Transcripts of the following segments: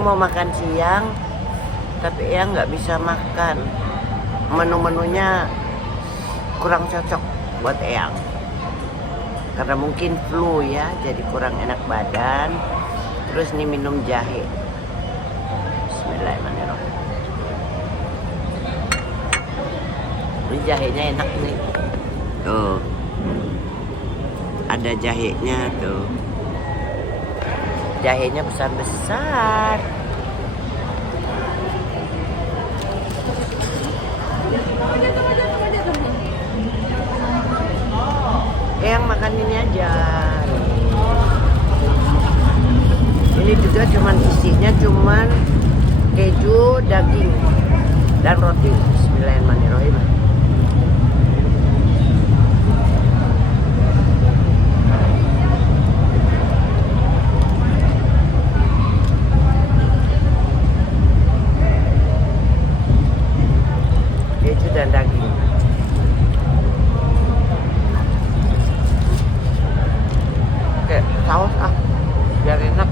Eyang mau makan siang, tapi Eyang nggak bisa makan. Menu-menunya kurang cocok buat Eyang. Karena mungkin flu ya, jadi kurang enak badan. Terus nih minum jahe. Bismillahirrahmanirrahim. Ini jahenya enak nih. Tuh. Ada jahenya tuh. Jahenya besar-besar. Yang makan ini aja. Ini juga cuman isinya cuman keju, daging, dan roti. Bismillahirrahmanirrahim. Keju dan daging. Kayak saus biar enak.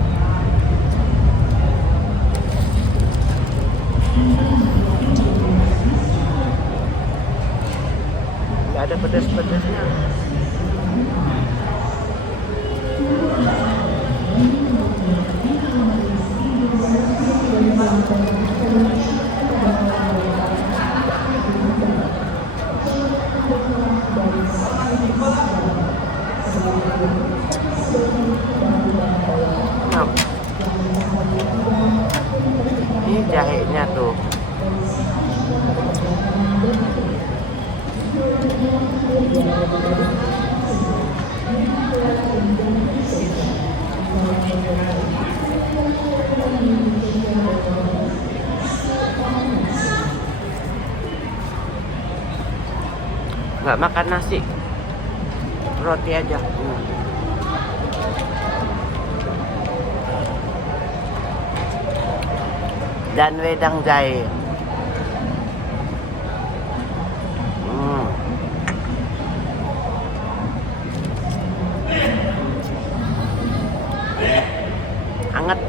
Gak ada pedas-pedasnya. Nah, ini jahenya tuh. Nggak makan nasi, roti aja. Dan wedang jahe. Anget.